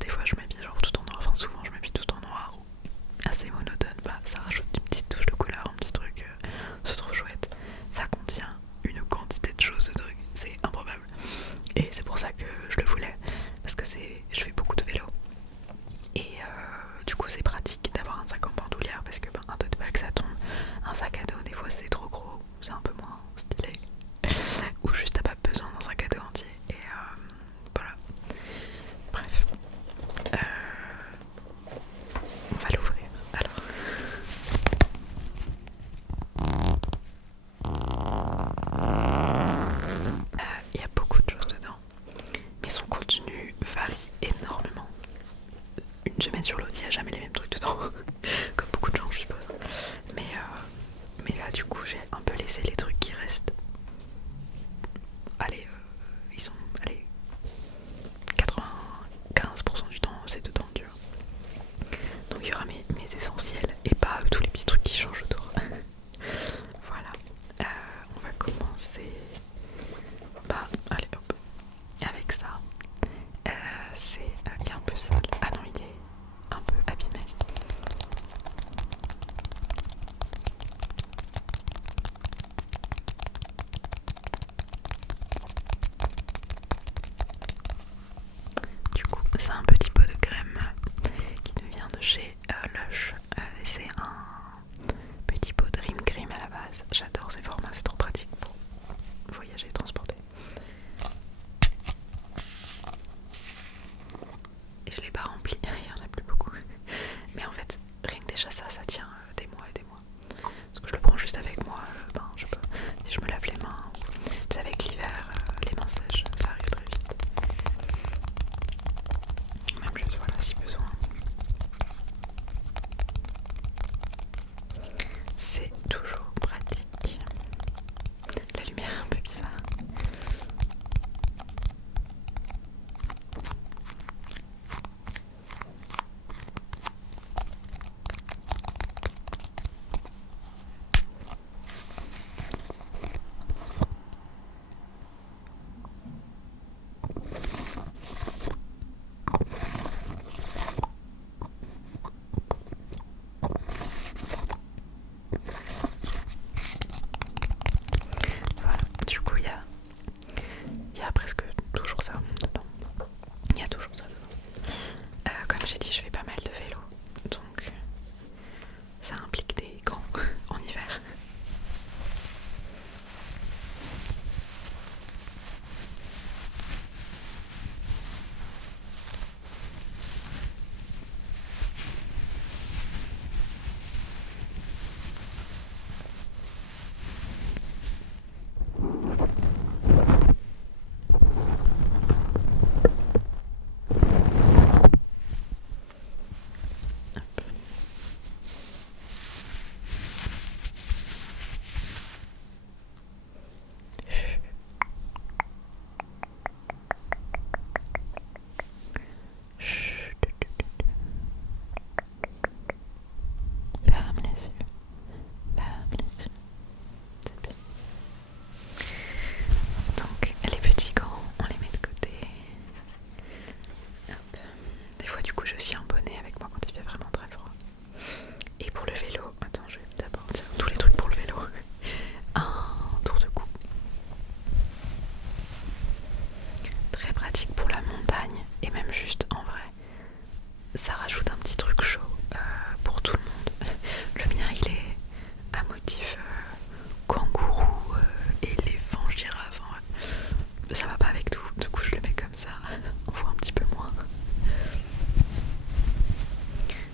des fois je m'habille genre tout en noir, enfin souvent je m'habille tout en noir ou assez monotone, bah ça rajoute une petite touche de couleur, un petit truc, c'est trop chouette. Ça contient une quantité de choses, de trucs, c'est improbable. Et c'est pour ça que je le voulais, parce que je fais beaucoup de vélo. Et du coup c'est pratique d'avoir un sac en bandoulière parce que un tote bag ça tombe, un sac à dos des fois c'est trop gros, c'est un peu moins stylé. Ou juste t'as pas besoin d'un sac à dos entier. Et voilà. Bref. On va l'ouvrir. Alors. Il y a beaucoup de choses dedans. Mais son contenu varie énormément. Une semaine sur l'autre, il n'y a jamais les mêmes trucs dedans. Comme beaucoup de gens, je suppose. Mais là, du coup, j'ai un peu laissé les trucs qui restent. Allez, ils sont. Allez. 95% du temps, c'est dedans, tu vois. Donc il y aura mes essentiels et pas tous les petits trucs qui changent autour. Voilà. On va commencer. Bah, allez hop. Avec ça. Il est un peu sale. Ah non, il est un peu abîmé. Du coup, c'est un petit pot de crème qui nous vient de chez Lush. C'est un petit pot Dream Cream à la base. J'adore ces formats, c'est trop pratique pour voyager et transporter. Et je l'ai pas rempli, il y en a plus beaucoup. Mais en fait, rien que déjà ça tient des mois et des mois. Parce que je le prends juste avec moi, je sais pas, si je me lave les mains, ou tu sais, avec l'hiver, les mains sèches, ça arrive très vite. Même juste, voilà, si besoin. C'est toujours pratique. La lumière est un peu bizarre. Voilà, du coup il y a presque toujours ça dedans. Il y a toujours ça dedans. Comme j'ai dit, je fais pas mal de vélo, donc ça implique des gants en hiver. Ferme les yeux, ferme les yeux. C'est bien. Donc les petits gants, on les met de côté. Hop. Des fois du coup j'ai aussi un bonnet avec moi quand il fait vraiment très froid. Et pour le vélo, attends, je vais d'abord dire tous les trucs pour le vélo. Un tour de cou. Très pratique pour la montagne et même juste en vrai. Ça rajoute un petit truc chaud pour tout le monde. Le mien il est à motif kangourou, éléphant, girafe. Ça va pas avec tout, du coup je le mets comme ça. On voit un petit peu moins.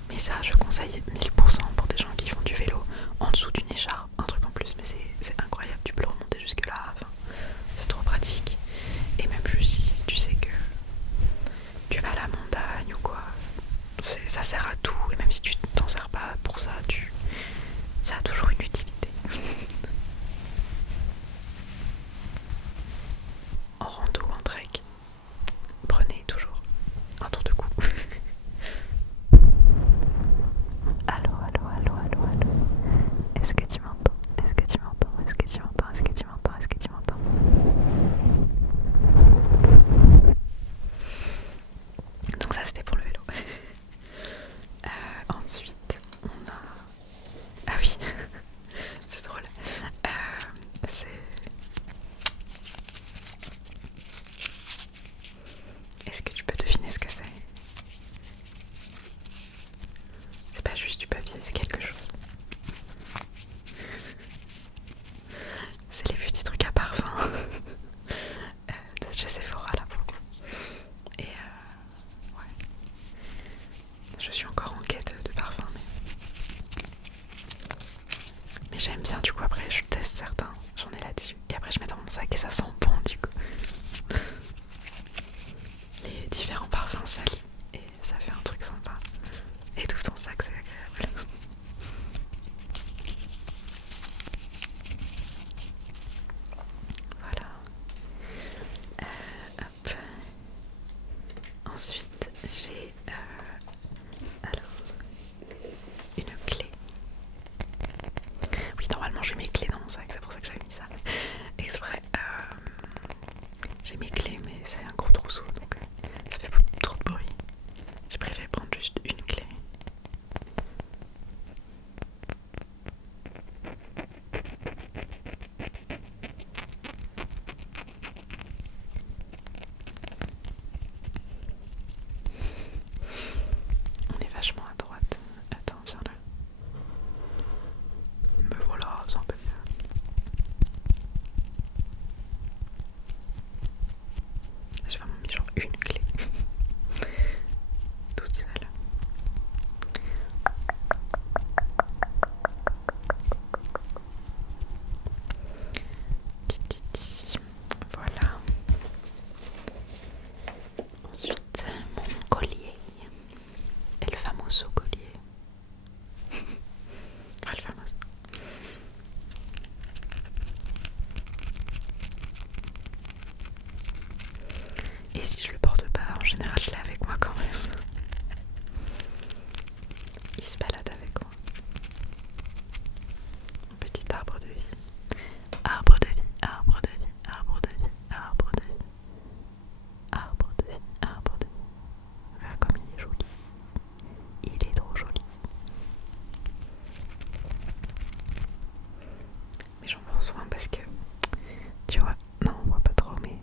Mais ça je conseille 1000% pour des gens qui font du vélo en dessous d'une écharpe, un truc en plus, mais c'est incroyable, tu peux le remonter jusque là, enfin, c'est trop pratique. Et même juste si tu sais que tu vas à la montagne ou quoi, ça sert à tout, et même si tu t'en sers pas pour ça, ça a toujours une utilité. En rando, en trek, prenez toujours un tour de cou. Allô, allô, allô, allô, allô. Est-ce que tu m'entends? toute seule. Voilà. Ensuite, mon collier. El famoso collier. Ah, le fameux. Et si je le porte pas, en général je l'ai avec moi quand même. Il se balade avec moi. Un petit arbre de vie. Arbre de vie, arbre de vie, arbre de vie, arbre de vie. Arbre de vie, arbre de vie. Regarde comme il est joli. Il est trop joli. Mais j'en prends soin parce que, tu vois, non on voit pas trop, mais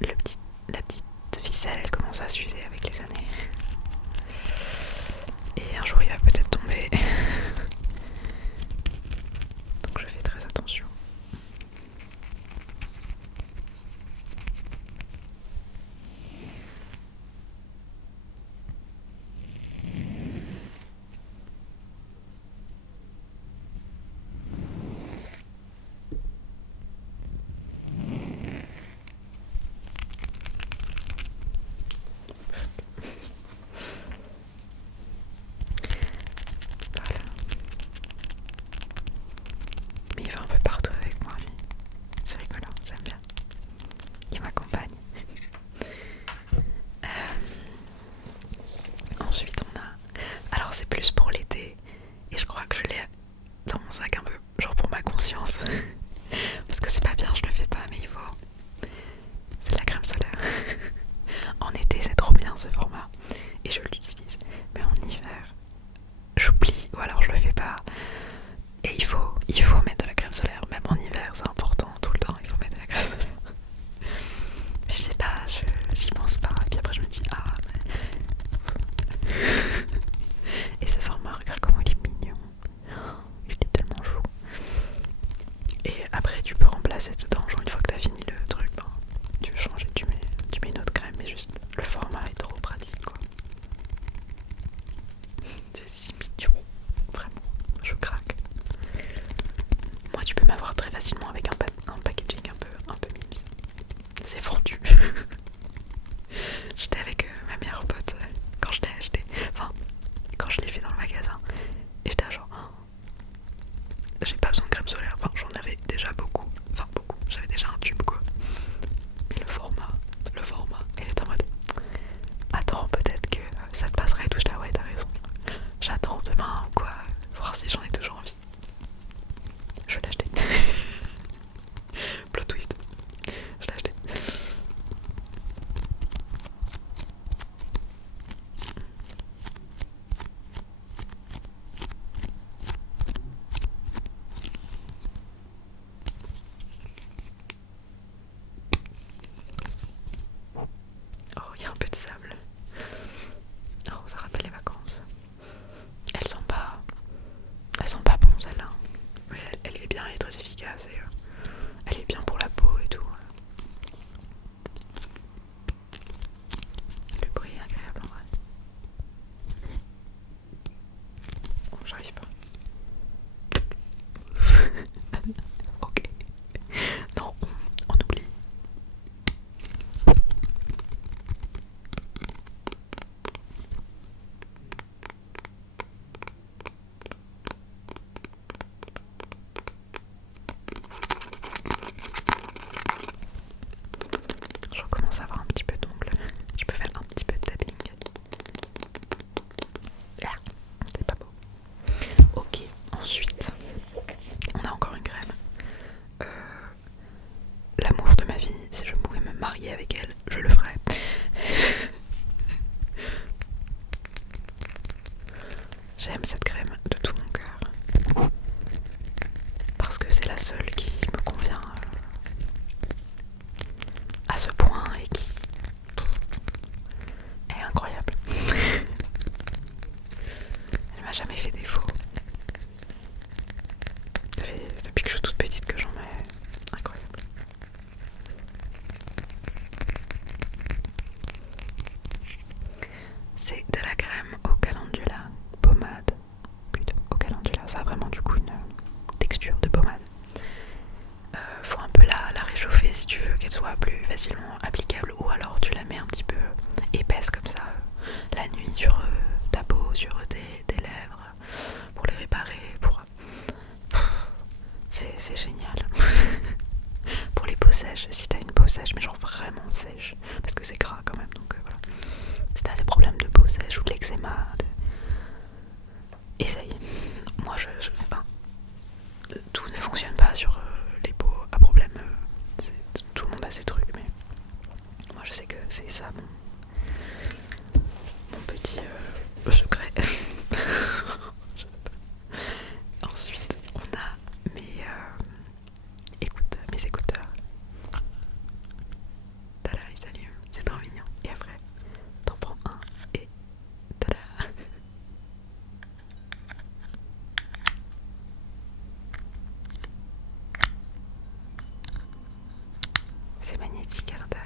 la petite ficelle elle commence à s'user avec les années. Et un jour il va peut-être tomber. Donc je fais très attention. Voilà. Mais il va un peu partout avec moi lui. C'est rigolo, j'aime bien. Il m'accompagne. Ensuite on a... Alors c'est plus pour l'été. Et je crois que je l'ai dans mon sac un peu, genre pour ma conscience. Parce que c'est pas bien, je le fais pas, mais il faut. C'est de la crème solaire. En été c'est trop bien ce format. Et je l'utilise. Mais en hiver, j'oublie ou alors je le fais pas. Et il faut mettre de la crème solaire. Même en hiver, c'est important. Tout le temps, il faut mettre de la crème solaire. Mais je sais pas, j'y pense pas. Et puis après je me dis, ah mais... Et ce format, regarde comment il est mignon. Il est tellement chou. Et après tu peux remplacer dedans, genre une fois que t'as fini le truc, ben, tu veux changer, tu mets une autre crème, mais juste le format est trop pratique quoi. C'est si mignon, vraiment, je craque. Moi tu peux m'avoir très facilement avec un packaging un peu mimes. C'est vendu. J'étais avec ma meilleure pote quand je l'ai acheté, enfin quand je l'ai fait dans le magasin. Et j'étais genre, oh, j'ai pas besoin de crème solaire, enfin j'en avais déjà beaucoup, j'avais déjà un tube quoi. Mais le format, elle est en mode, attends peut-être que ça te passerait et tout, je dis ah ouais t'as raison. J'attends demain ou quoi, voir si j'en ai toujours envie. Je l'ai acheté. Plot twist. Je l'ai acheté. Oh, il y a un peu de sable. Oh, ça rappelle les vacances. Elles sont pas bonnes celles-là. Mais elle est bien, elle est très efficace et elle est bien pour la peau et tout. Le bruit est agréable en vrai. Oh, j'arrive pas. Ok. Non, on oublie. Je recommence à avoir un petit peu d'ongles. Je peux faire un petit peu de tapping. Ah, c'est pas beau. Ok, ensuite, on a encore une crème. L'amour de ma vie, si je pouvais me marier avec elle, je le ferais. J'aime cette crème de tout mon cœur. Parce que c'est la seule qui me convient à ce point et qui est incroyable. Elle m'a jamais fait défaut. Ça fait depuis que je suis toute petite que j'en mets. Incroyable. C'est sur ta peau, sur tes lèvres, pour les réparer, c'est génial. Pour les peaux sèches, si t'as une peau sèche, mais genre vraiment sèche, parce que c'est gras quand même, donc voilà. Si t'as des problèmes de peau sèche ou de l'eczéma, essaye. Moi enfin, tout ne fonctionne pas sur les peaux à problème. Tout le monde a ses trucs, mais moi je sais que c'est ça mon petit secret. Ensuite, on a mes écouteurs. Tada, ils s'allument, c'est trop mignon. Et après, t'en prends un et tada. C'est magnétique à l'intérieur.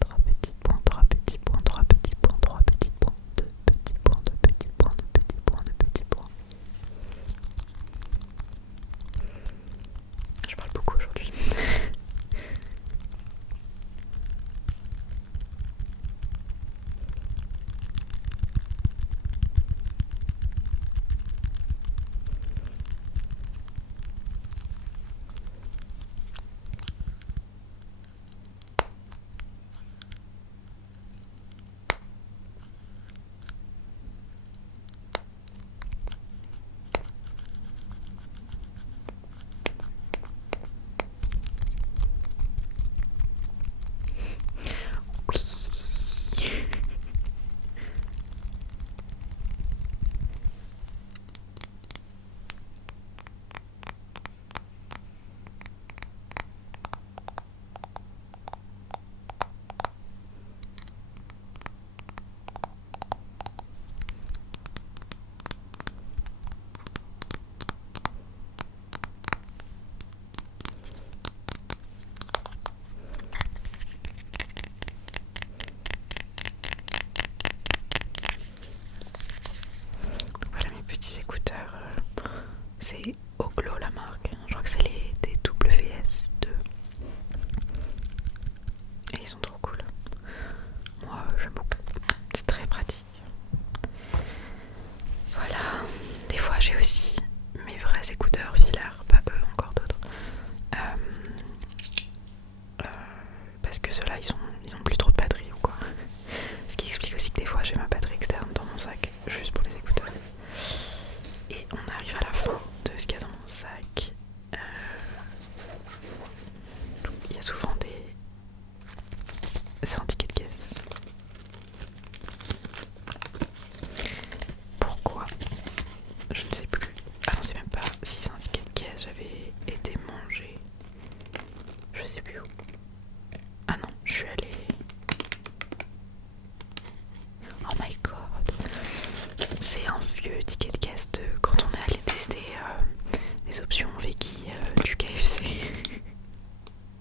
Trois petits points, trois petits points, trois petits points, trois petits points, deux petits points, deux petits points, deux petits points, deux petits points. Je parle beaucoup aujourd'hui. Voilà mes petits écouteurs, c'est Oglo la marque, je crois que c'est les DWS2 et ils sont trop cool. Moi j'aime beaucoup, c'est très pratique. Voilà, des fois j'ai aussi mes vrais écouteurs filaires, pas eux, encore d'autres. Parce que ceux-là ils ont plus trop de batterie ou quoi. Ce qui explique aussi que des fois j'ai ma batterie externe dans mon sac juste pour les écouteurs. Et on arrive à la fin de ce qu'il y a dans mon sac. Il y a souvent c'est un ticket de caisse. Pourquoi? Je ne sais plus. Ah non, c'est même pas si c'est un ticket de caisse, j'avais été manger. Je sais plus où. Ah non, je suis allée. Oh my god. C'est un vieux ticket de caisse de quand on est allé tester les options Veki du KFC.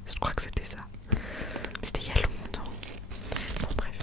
Je crois que c'était ça. C'était il y a longtemps. Bon bref.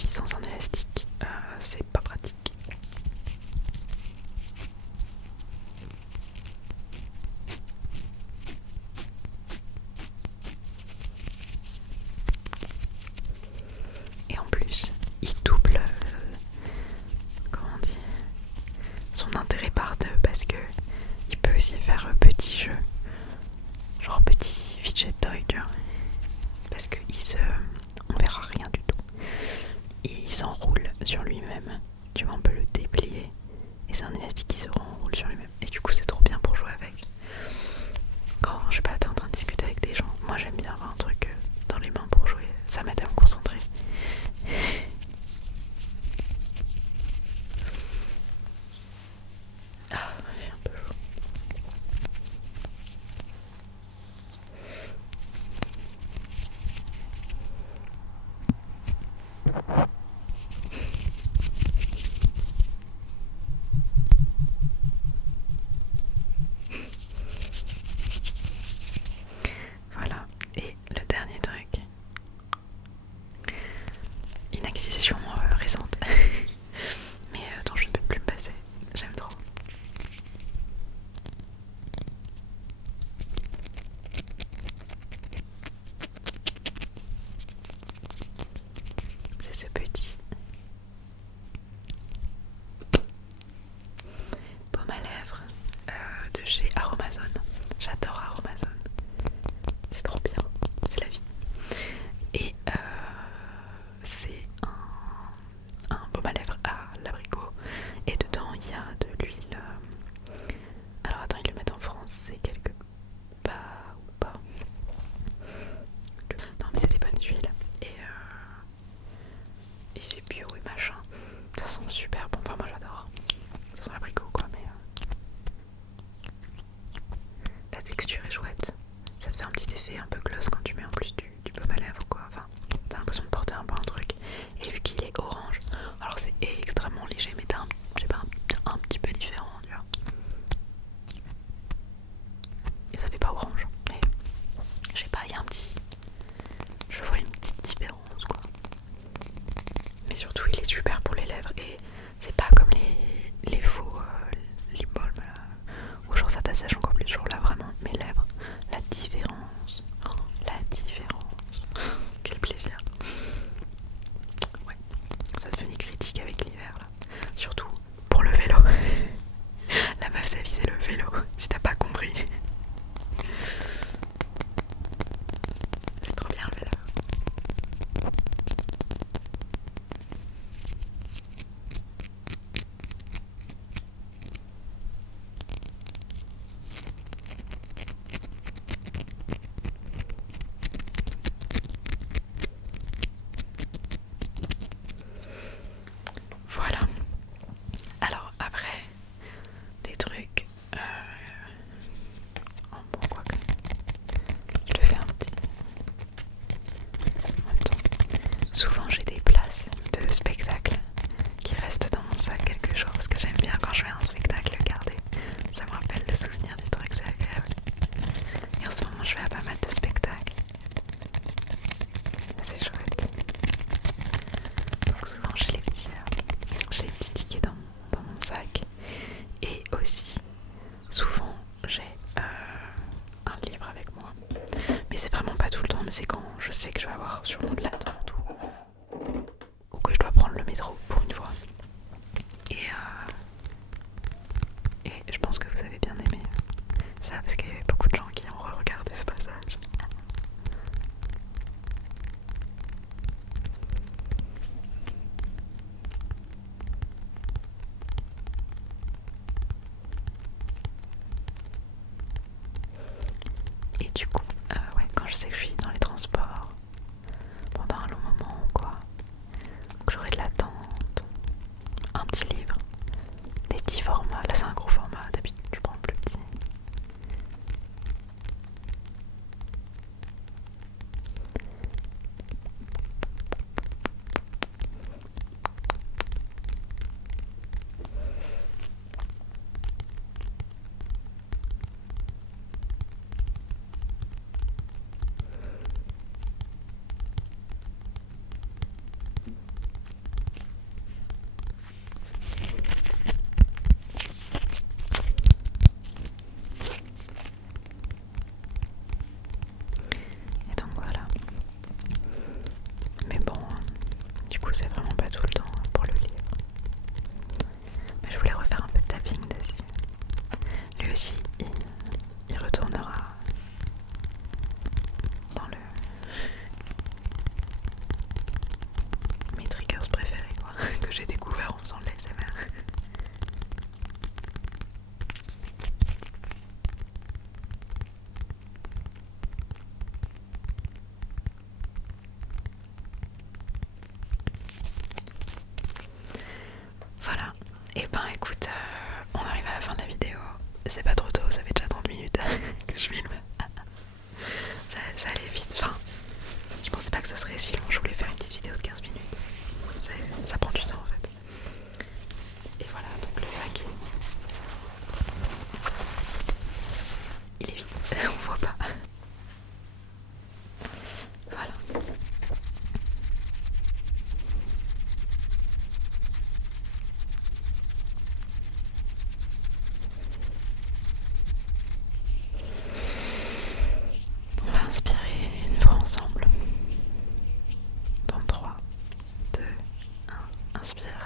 vie sans un élastique, c'est pas pratique. Et en plus, il double, comment on dit, son intérêt par deux parce que il peut aussi faire petit jeu, genre petit fidget toy, tu vois, parce que on verra rien du tout. Et il s'enroule sur lui-même, tu vois, on peut le déplier et c'est un élastique qui se renroule sur lui-même. Et du coup, c'est trop bien pour jouer avec. Quand je sais pas, t'es en train de discuter avec des gens, moi j'aime bien avoir un truc dans les mains pour jouer, ça m'aide à me concentrer. Ah, il fait un peu chaud. Voilà, et le dernier truc, une acquisition récente, mais dont je ne peux plus me passer, j'aime trop. C'est ce petit baume à lèvres de chez Aromazone. J'adore Aromazone, c'est trop bien, c'est la vie. Et c'est un baume à lèvres à l'abricot et dedans il y a de l'huile. Alors attends, ils le mettent en France, c'est quelque part ou pas. Non mais c'est des bonnes huiles et c'est bio et machin. Ça sent super bon, enfin moi j'adore. Ça sent l'abricot quoi, mais la texture est chouette. Ça te fait un petit effet un peu gloss quand tu mets en plus du baume à lèvres quoi. Enfin, t'as l'impression de porter un peu un truc. Et vu qu'il est orange, alors c'est extrêmement léger, mais t'as un petit peu différent, tu vois. Et ça fait pas orange, mais je sais pas, il y a un petit... Je vois une petite différence quoi. Mais surtout il est super pour les lèvres et c'est pas comme les faux lip balm là, où genre ça t'assèche encore plus. Genre là vraiment mes lèvres, la différence, oh, la différence, quel plaisir. Ouais, ça devenait critique avec l'hiver là, surtout pour le vélo. La meuf s'avisait le vélo, si t'as pas compris. C'est trop bien le vélo. coup c'est vraiment pas tout le temps pour le livre. Mais je voulais refaire un peu de tapping dessus. Lui aussi, il retournera dans mes triggers préférés quoi, que j'ai découvert en faisant de l'ASMR. Voilà, et ben écoute, on arrive à la fin de la vidéo. C'est pas trop tôt, ça fait déjà 30 minutes que je filme. Ça allait vite, enfin, je pensais pas que ça serait si long, je voulais faire une petite vidéo de 15 minutes. Ça prend du temps en fait. Et voilà, donc le sac, il est vide, on voit pas. Voilà. On va inspirer une fois ensemble. Dans 3, 2, 1, inspire.